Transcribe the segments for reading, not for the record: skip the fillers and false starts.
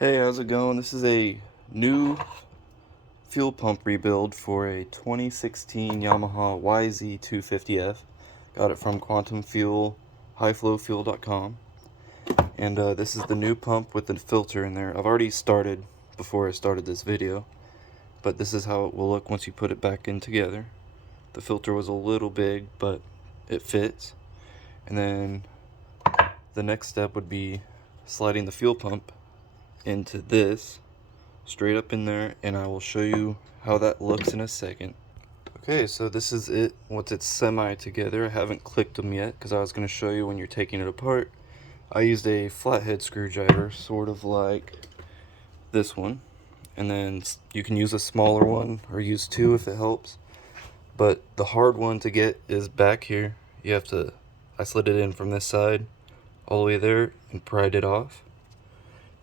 Hey, how's it going? This is a new fuel pump rebuild for a 2016 Yamaha YZ250F. Got it from Quantum Fuel, highflowfuel.com. And this is the new pump with the filter in there. I've already started before I started this video, but this is how it will look once you put it back in together. The filter was a little big, but it fits. And then the next step would be sliding the fuel pump into this, straight up in there, and I will show you how that looks in a second. Okay, so this is it once it's semi together. I haven't clicked them yet because I was going to show you when you're taking it apart. I used a flathead screwdriver, sort of like this one, and then you can use a smaller one or use two if it helps, but the hard one to get is back here. I slid it in from this side all the way there and pried it off.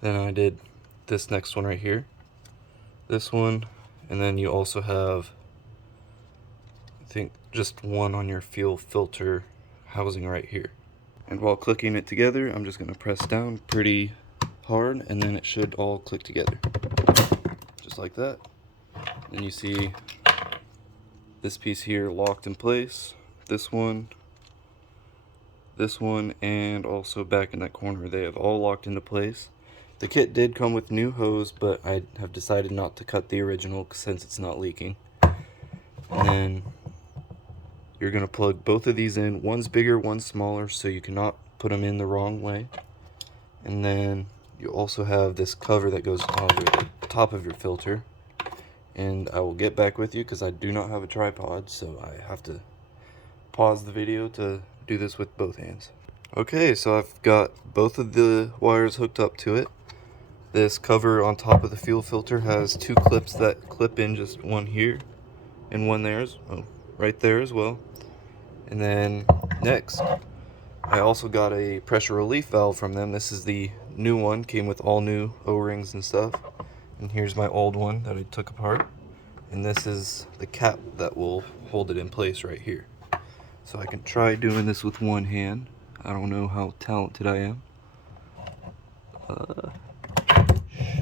Then I did this next one right here, this one, and then you also have, I think, just one on your fuel filter housing right here. And while clicking it together, I'm just going to press down pretty hard, and then it should all click together, just like that. And you see this piece here locked in place, this one, and also back in that corner. They have all locked into place. The kit did come with new hose, but I have decided not to cut the original since it's not leaking. And then you're going to plug both of these in. One's bigger, one's smaller, so you cannot put them in the wrong way. And then you also have this cover that goes over the top of your filter. And I will get back with you because I do not have a tripod, so I have to pause the video to do this with both hands. Okay, so I've got both of the wires hooked up to it. This cover on top of the fuel filter has two clips that clip in, just one here and one there, right there as well. And then next, I also got a pressure relief valve from them. This is the new one, came with all new O-rings and stuff. And here's my old one that I took apart. And this is the cap that will hold it in place right here. So I can try doing this with one hand. I don't know how talented I am.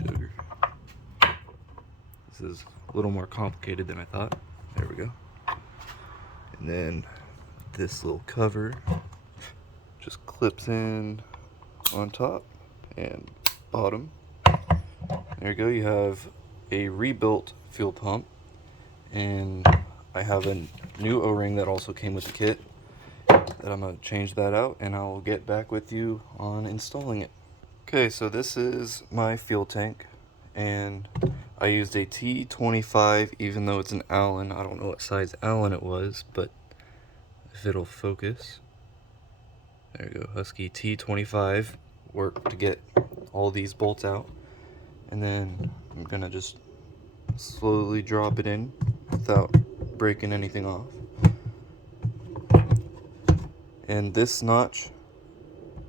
Sugar. This is a little more complicated than I thought. There we go. And then this little cover just clips in on top and bottom. There you go. You have a rebuilt fuel pump, and I have a new O-ring that also came with the kit that I'm going to change that out, and I'll get back with you on installing it. Okay, so this is my fuel tank, and I used a T25, even though it's an Allen. I don't know what size Allen it was, but if it'll focus. There you go, Husky T25 worked to get all these bolts out. And then I'm gonna just slowly drop it in without breaking anything off. And this notch,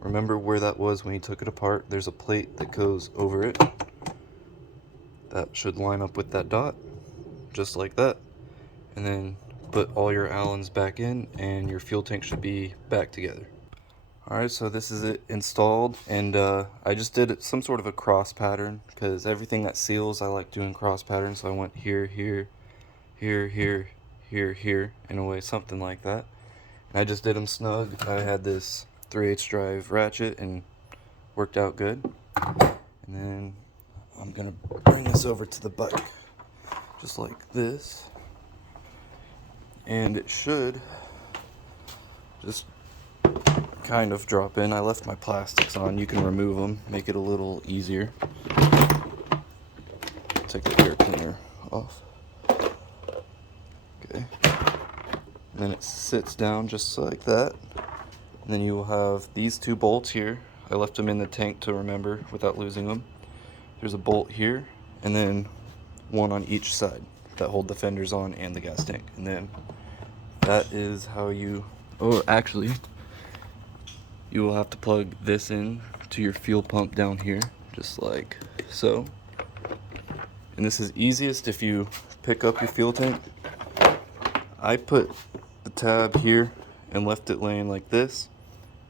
remember where that was when you took it apart? There's a plate that goes over it. That should line up with that dot, just like that. And then put all your Allens back in, and your fuel tank should be back together. Alright, so this is it installed, and I just did some sort of a cross pattern, because everything that seals, I like doing cross patterns, so I went here, here, here, here, here, here, in a way, something like that. And I just did them snug. I had this 3/8 drive ratchet, and worked out good. And then I'm going to bring this over to the bike, just like this. And it should just kind of drop in. I left my plastics on. You can remove them, make it a little easier. Take the air cleaner off. Okay. And then it sits down just like that. And then you will have these two bolts here. I left them in the tank to remember without losing them. There's a bolt here, and then one on each side that hold the fenders on and the gas tank. And then that is how you, actually, you will have to plug this in to your fuel pump down here, just like so. And this is easiest if you pick up your fuel tank. I put the tab here and left it laying like this,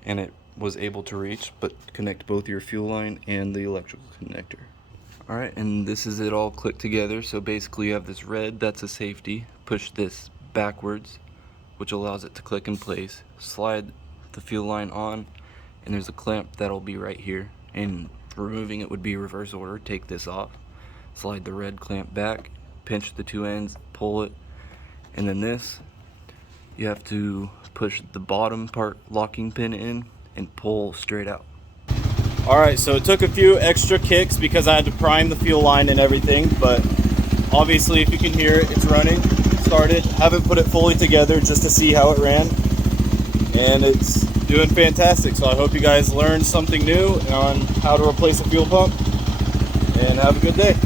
and it was able to reach, but connect both your fuel line and the electrical connector. Alright, and this is it all clicked together. So basically you have this red, that's a safety. Push this backwards, which allows it to click in place. Slide the fuel line on, and there's a clamp that'll be right here. And removing it would be reverse order. Take this off, slide the red clamp back, pinch the two ends, pull it, and then this, you have to push the bottom part locking pin in and pull straight out. Alright, so it took a few extra kicks because I had to prime the fuel line and everything, but obviously if you can hear it, it's running. Started, haven't put it fully together just to see how it ran, and it's doing fantastic. So I hope you guys learned something new on how to replace a fuel pump, and have a good day.